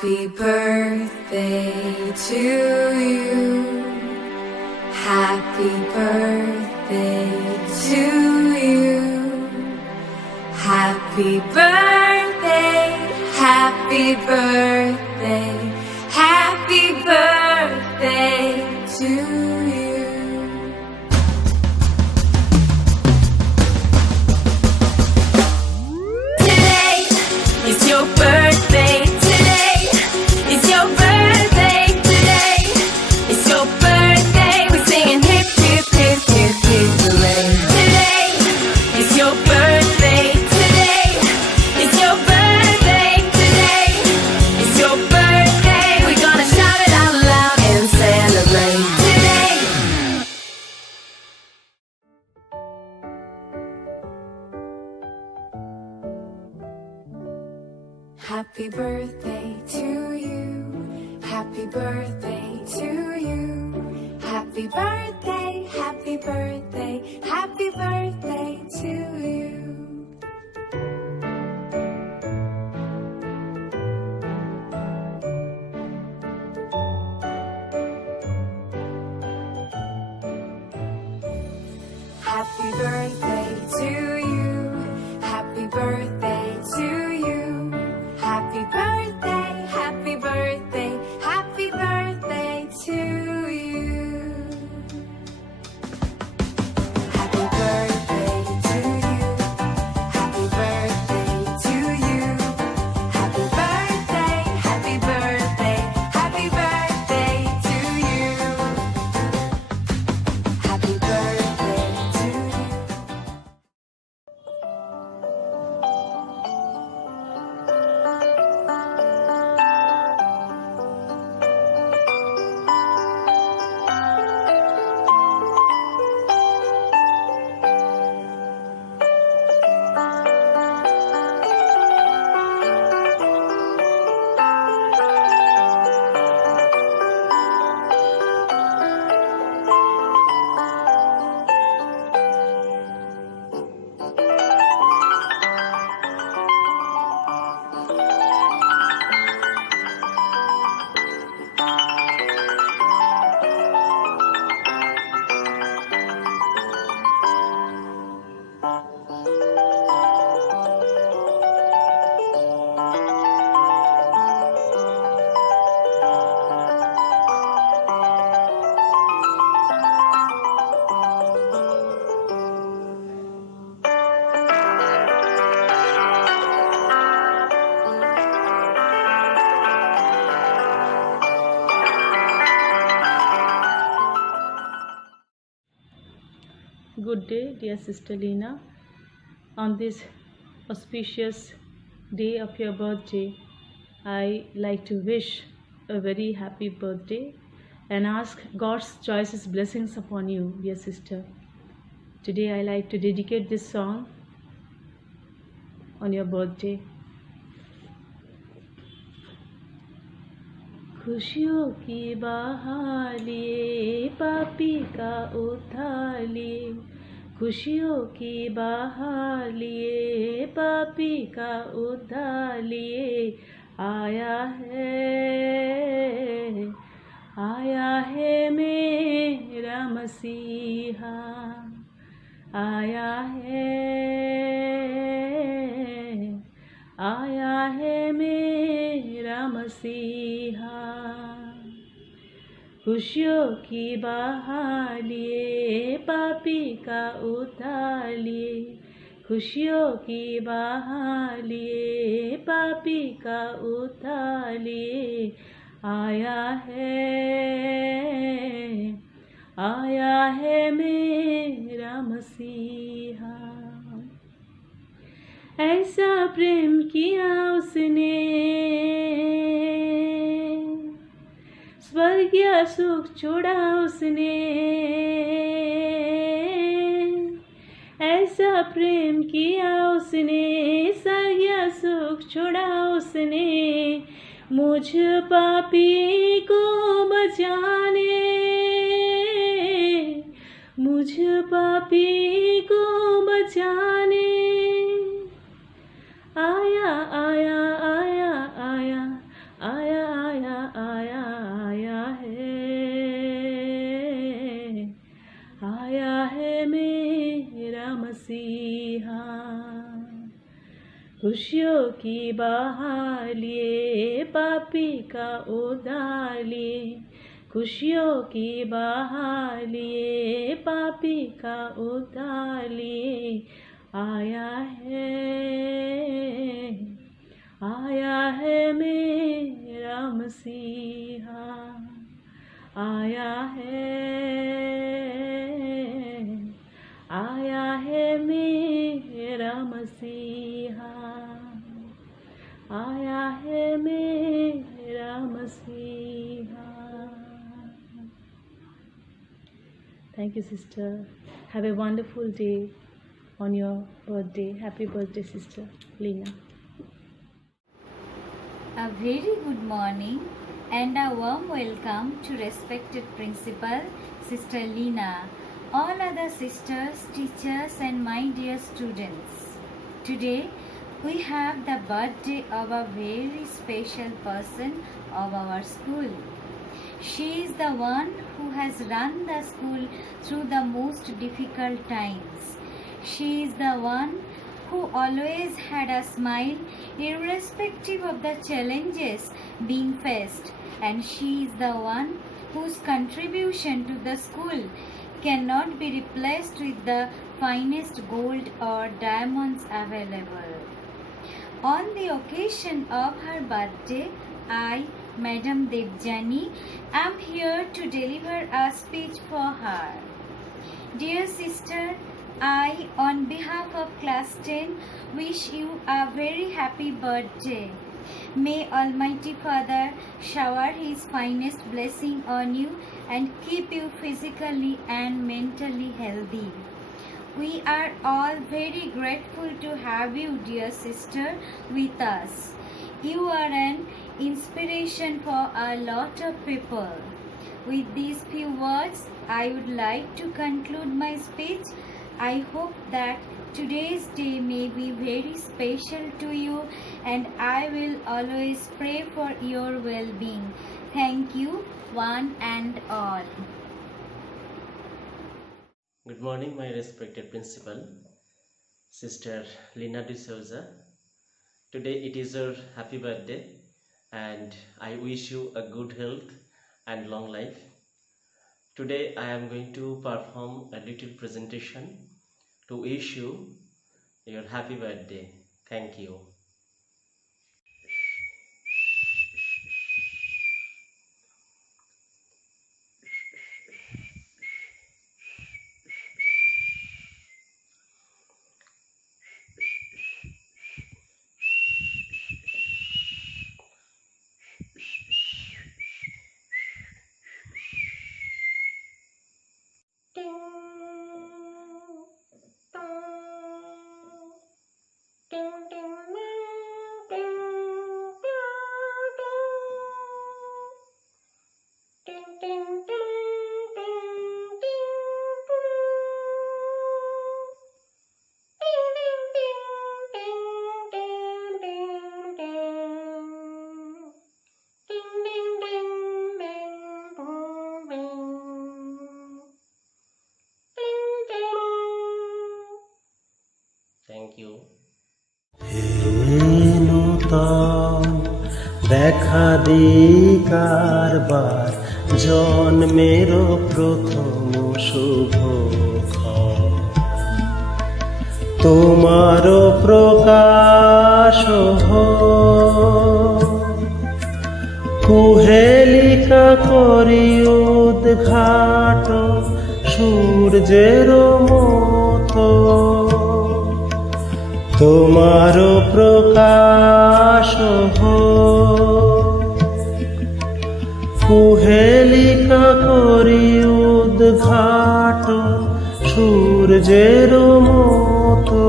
Happy birthday to you. Happy birthday to you. Happy birthday, happy birthday, happy birthday to you. Today is your birthday. Today is your birthday. Today is your birthday. We're singing hip hip hip hip hip hooray. Today is your birthday. Today is your birthday. Today is your birthday. We're gonna shout it out loud and celebrate today. Happy birthday to you. Happy birthday to you. Happy birthday, happy birthday, happy birthday to you. Happy birthday to you. Happy birthday to you. Happy birthday, happy birthday, happy birthday to you. Happy birthday to you. Happy birthday to you. Happy birthday, happy birthday, happy birthday to you. Happy birthday to you. Good day, dear Sister Lena. On this auspicious day of your birthday, I like to wish a very happy birthday and ask God's choicest blessings upon you, dear sister. Today I like to dedicate this song on your birthday. खुशियों की बहार लिए पापी का उद्धार लिए, खुशियों की बहार लिए पापी का उद्धार लिए आया है मेरा मसीहा, आया है मेरा मसीहा। खुशियों की बहार लिए पापी का उद्धार लिए, खुशियों की बहार लिए पापी का उद्धार लिए आया है मेरा मसीहा। ऐसा प्रेम किया उसने, स्वर्गीय सुख छोड़ा उसने, ऐसा प्रेम किया उसने, स्वर्गीय सुख छोड़ा उसने, मुझ पापी को बचाने, मुझ पापी को बचाने आया आया आया आया आया की बहाली पापी का उद्धार लिए, खुशियों की बहाली पापी का उद्धार लिए आया है मेरा मसीहा, आया है मेरा मसीहा, आया है मेरा मसीहा. Thank you, sister. Have a wonderful day on your birthday. Happy birthday, sister Lena. A very good morning and a warm welcome to respected principal, Sister Lena, all other sisters, teachers and my dear students. Today we have the birthday of a very special person of our school. She is the one who has run the school through the most difficult times. She is the one who always had a smile irrespective of the challenges being faced, and she is the one whose contribution to the school cannot be replaced with the finest gold or diamonds available. On the occasion of her birthday, I, Madam Devjani, am here to deliver a speech for her. Dear sister, I, on behalf of class 10, wish you a very happy birthday. May Almighty Father shower His finest blessing on you and keep you physically and mentally healthy. We are all very grateful to have you, dear sister, with us. You are an inspiration for a lot of people. With these few words, I would like to conclude my speech. I hope that today's day may be very special to you, and I will always pray for your well-being. Thank you, one and all. Good morning, my respected principal, Sister Lena D'Souza. Today it is your happy birthday, and I wish you a good health and long life. Today I am going to perform a little presentation to wish you your happy birthday. Thank you. Thank you. দেখা দিকারবার জন্মেরও প্রথম শুভ তোমারও প্রকাশ কুহেলিকা করি উদ্ঘাট সূর্যের মতো তোমারও প্রকাশ কুহেলিকা করি উদ্ঘাট সূর্যের মতো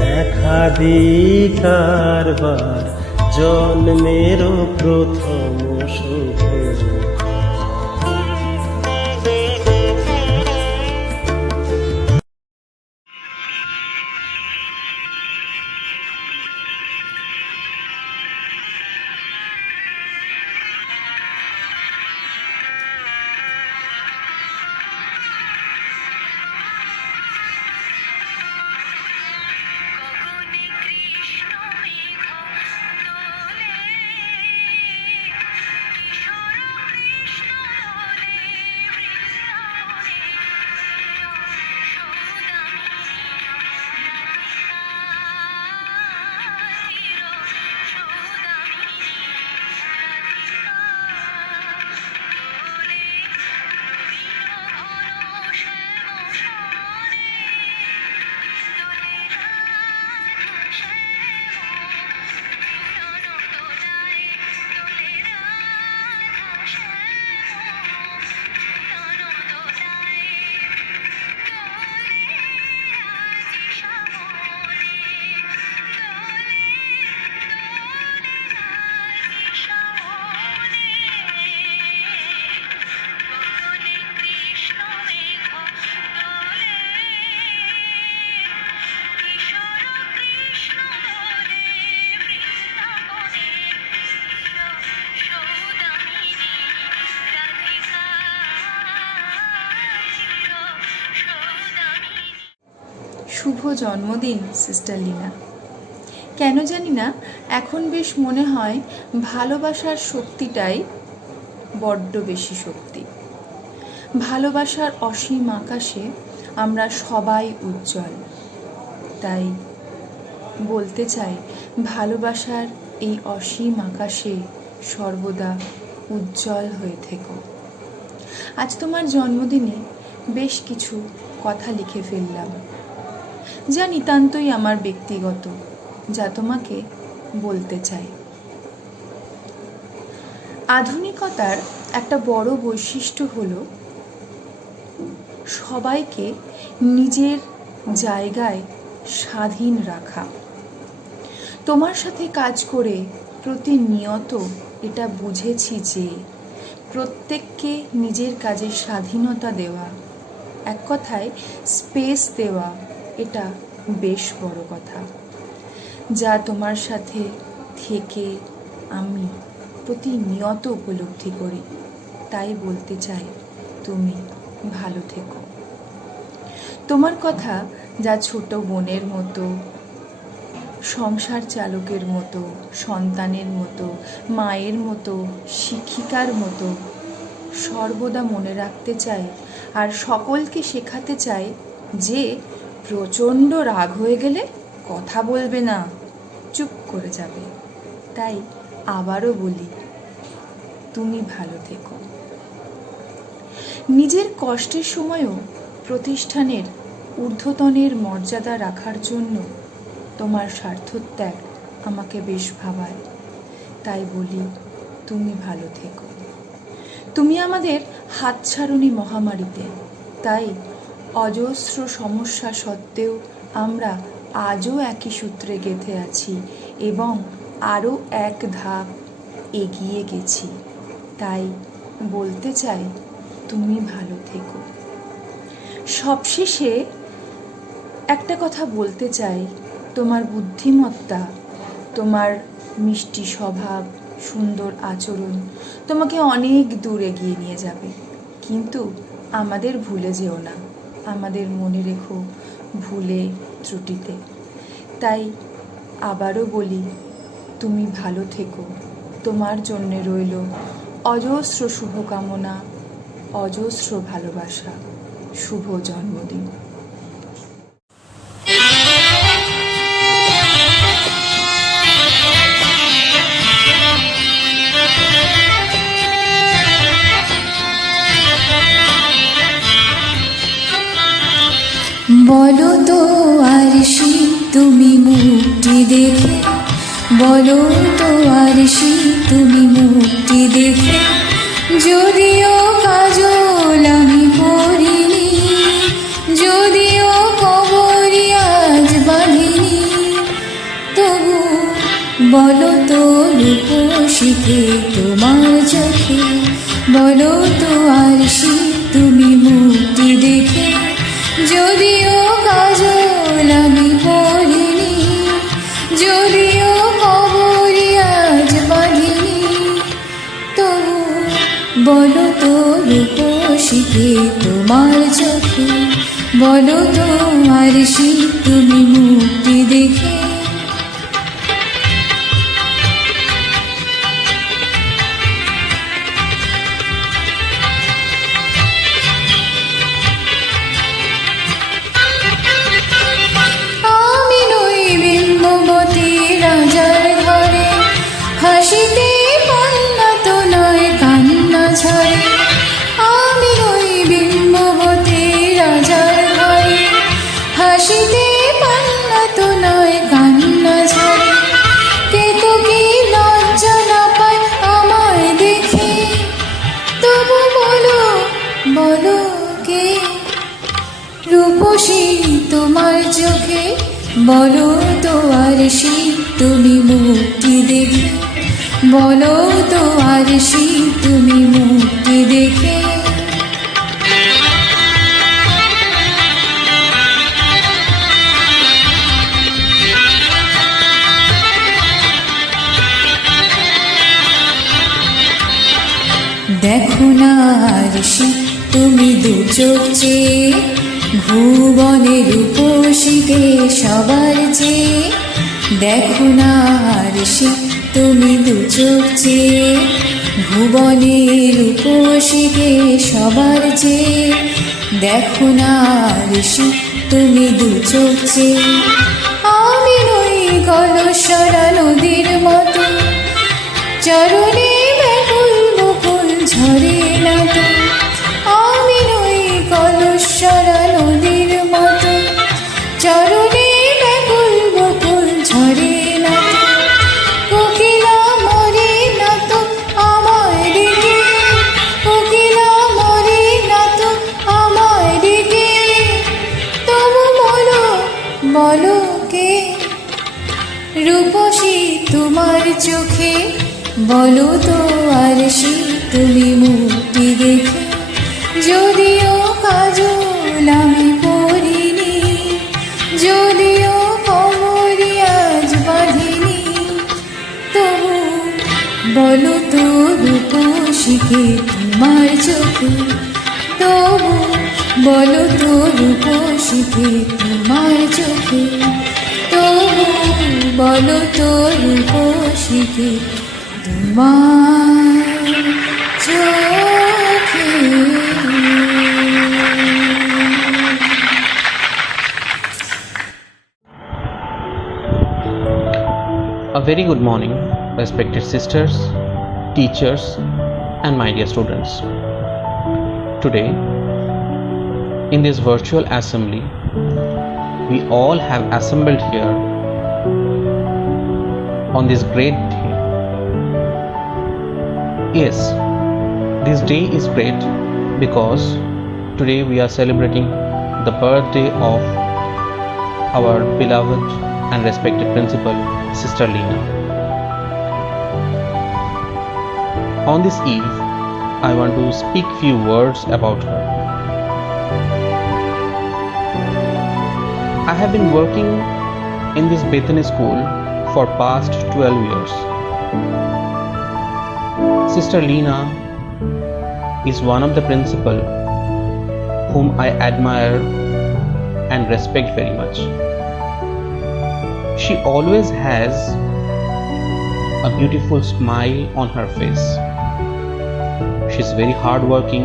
দেখা দিকারবার জন্মেরও প্রথম শুভ শুভ জন্মদিন সিস্টার লিনা। কেন জানি না এখন বেশ মনে হয় ভালোবাসার শক্তিটাই বড্ড বেশি শক্তি। ভালোবাসার অসীম আকাশে আমরা সবাই উজ্জ্বল। তাই বলতে চাই, ভালোবাসার এই অসীম আকাশে সর্বদা উজ্জ্বল হয়ে থেকো। আজ তোমার জন্মদিনে বেশ কিছু কথা লিখে ফেললাম, যা নিতান্তই আমার ব্যক্তিগত, যা তোমাকে বলতে চাই। আধুনিকতার একটা বড় বৈশিষ্ট্য হলো সবাইকে নিজের জায়গায় স্বাধীন রাখা। তোমার সাথে কাজ করে প্রতিনিয়ত এটা বুঝেছি যে প্রত্যেককে নিজের কাজের স্বাধীনতা দেওয়া, এক কথায় স্পেস দেওয়া, এটা বেশ বড় কথা, যা তোমার সাথে থেকে আমি প্রতিনিয়ত উপলব্ধি করি। তাই বলতে চাই, তুমি ভালো থেকো। তোমার কথা যা ছোট বোনের মতো, সংসার চালকের মতো, সন্তানের মতো, মায়ের মতো, শিক্ষিকার মতো সর্বদা মনে রাখতে চাই, আর সকলকে শেখাতে চাই যে প্রচণ্ড রাগ হয়ে গেলে কথা বলবে না, চুপ করে যাবে। তাই আবারও বলি, তুমি ভালো থেকো। নিজের কষ্টের সময়ও প্রতিষ্ঠানের ঊর্ধ্বতনের মর্যাদা রাখার জন্য তোমার স্বার্থত্যাগ আমাকে বেশ ভাবায়। তাই বলি, তুমি ভালো থেকো। তুমি আমাদের হাতছাড়নি মহামারীতে। তাই অজস্র সমস্যা সত্ত্বেও আমরা আজও একই সূত্রে গেঁথে আছি এবং আরও এক ধাপ এগিয়ে গেছি। তাই বলতে চাই, তুমি ভালো থেকো। সবশেষে একটা কথা বলতে চাই, তোমার বুদ্ধিমত্তা, তোমার মিষ্টি স্বভাব, সুন্দর আচরণ তোমাকে অনেক দূর এগিয়ে নিয়ে যাবে। কিন্তু আমাদের ভুলে যেও না, আমাদের মনে রেখো ভুলে ত্রুটিতে। তাই আবারও বলি, তুমি ভালো থেকো। তোমার জন্যে রইল অজস্র শুভকামনা, অজস্র ভালোবাসা। শুভ জন্মদিন। বলো তো আরশি তুমি মুক্তি দেখে, বলো তো আরশি তুমি মুক্তি দেখে, যদিও কাজল আমি পরিনি, যদিও কবরি আজ বাঁধিনি, তবু বলো তো রূপসীকে তোমার চোখে, বলো তো আরশি তুমি মুক্তি দেখে, যদিও কাজল আমি পরিনি, যদিও কবরি আজ বাঁধিনি, তবু বলো তো রূপসীকে তোমার চোখে, বলো তো আরশি তুমি মুক্তি দেখে। হাসিতে পান্না তো নয় কান্না ঝরে, আমি ওই বিম্ববতী রাজার ঘরে, হাসিতে পান্না তো নয় কান্না ঝরে, কে তো কি লজ্জা না পায় আমায় দেখে, তবু বলো বলো কে রূপসী তোমার চোখে, বলো তো আরশি তুমি মুক্তি দেখে, বলো তো আরশি তুমি মুক্তি দেখে। দেখো না আরশি তুমি দু চোখ চেয়ে, ভুবনের রূপসীকে সবার চেয়ে দেখো না আরশি তুমি দু চোখ চেয়ে ভুবনের রূপসীকে সবার চেয়ে দেখো না আরশি তুমি দু চোখ চেয়ে আমি নই কলসরা নদীর মতো চরণে ব্যাকুল বকুল ঝরে না তো আমি নই কলসরা নদীর মতো চরণে ব্যাকুল বকুল ঝরে না তো কোকিলা মরে না তো আমায় ডেকে কোকিলা মরে না তো আমায় ডেকে তবু বলো বলো কে রূপসী তোমার চোখে বলো তো আরশি তুমি মুক্তি দেখে যদিও কাজল আমি পরিনি যদিও কোমরে আজ বাঁধিনি তবু বলো তো রূপসীকে তোমার চোখে তবু বলো তো রূপসীকে তোমার চোখে তবু বলো তো রূপসীকে তোমার চোখে A very good morning, respected sisters, teachers, and my dear students. Today, in this virtual assembly, we all have assembled here on this great day. Yes, this day is great because today we are celebrating the birthday of our beloved and respected principal, Sister Lina. On this eve, I want to speak few words about her. I have been working in this Bethany school for past 12 years. Sister Lina is one of the principal whom I admire and respect very much. She always has a beautiful smile on her face. She's very hardworking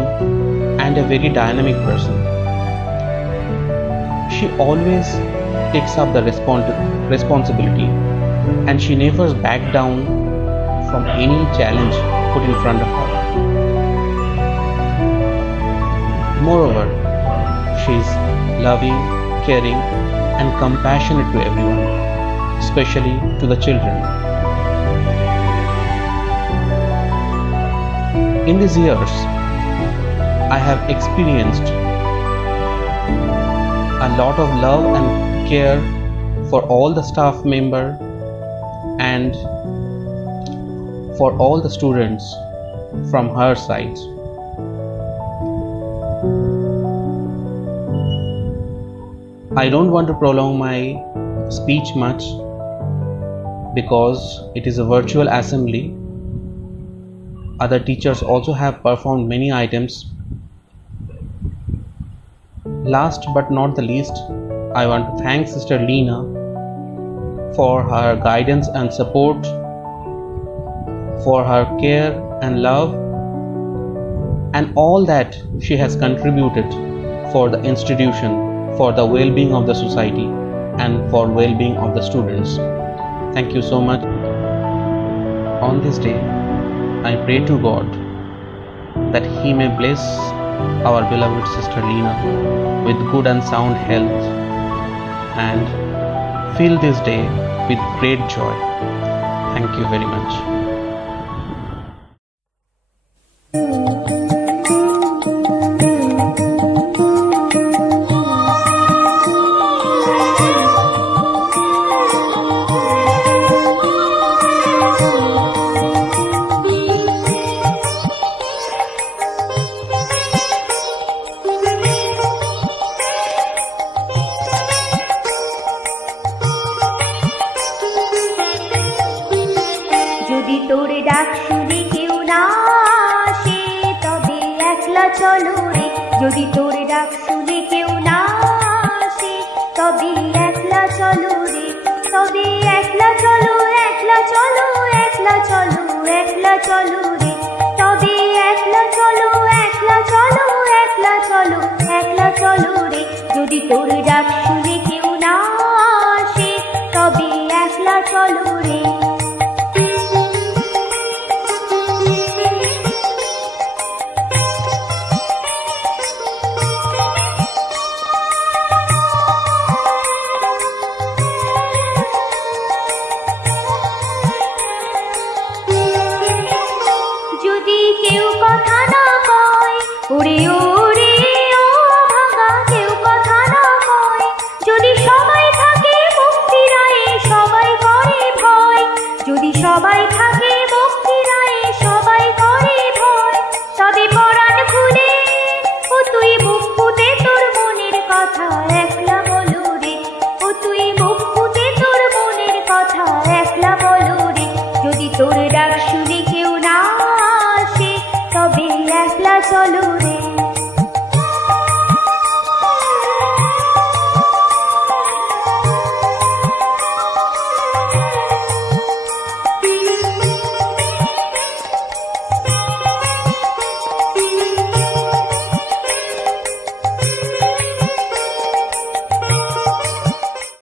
and a very dynamic person. She always takes up the responsibility and she never backs down from any challenge put in front of her. Moreover, she is loving, caring, and compassionate to everyone, especially to the children. In these years, I have experienced a lot of love and care for all the staff members and for all the students from her side. I don't want to prolong my speech much because it is a virtual assembly. Other teachers also have performed many items. Last but not the least, I want to thank Sister Lina for her guidance and support, for her care and love, and all that she has contributed for the institution, for the well-being of the society, and for well-being of the students. Thank you so much. On this day, I pray to God that He may bless our beloved Sister Lina with good and sound health and fill this day with great joy. Thank you very much. যদি তোর ডাক শুনে কেউ না আসে তবে একলা চলো রে যদি তোর ডাক শুনে কেউ না তবে একলা চলো রে, তবে একলা চলো, একলা চলো, একলা চলো, একলা চলো রে, তবে একলা চলো, একলা চলো, একলা চলো, একলা চলো রে। যদি তোর ডাক শুনে কেউ না আসে, তবে একলা চলো রে। যদি কেউ কথা না কয়, ওরে ওরে ও ভাঙা, কেউ কথা না কয়, যদি সবাই থাকে মুক্তি রায়ে, সবাই করে ভয়, যদি সবাই থাকে মুক্তি রায়ে, সবাই করে ভয়, তবে পরাণ খুলে ও তুই বুক পুঁতে তোর মনের কথা একলা বলো রে, ও তুই বুক পুঁতে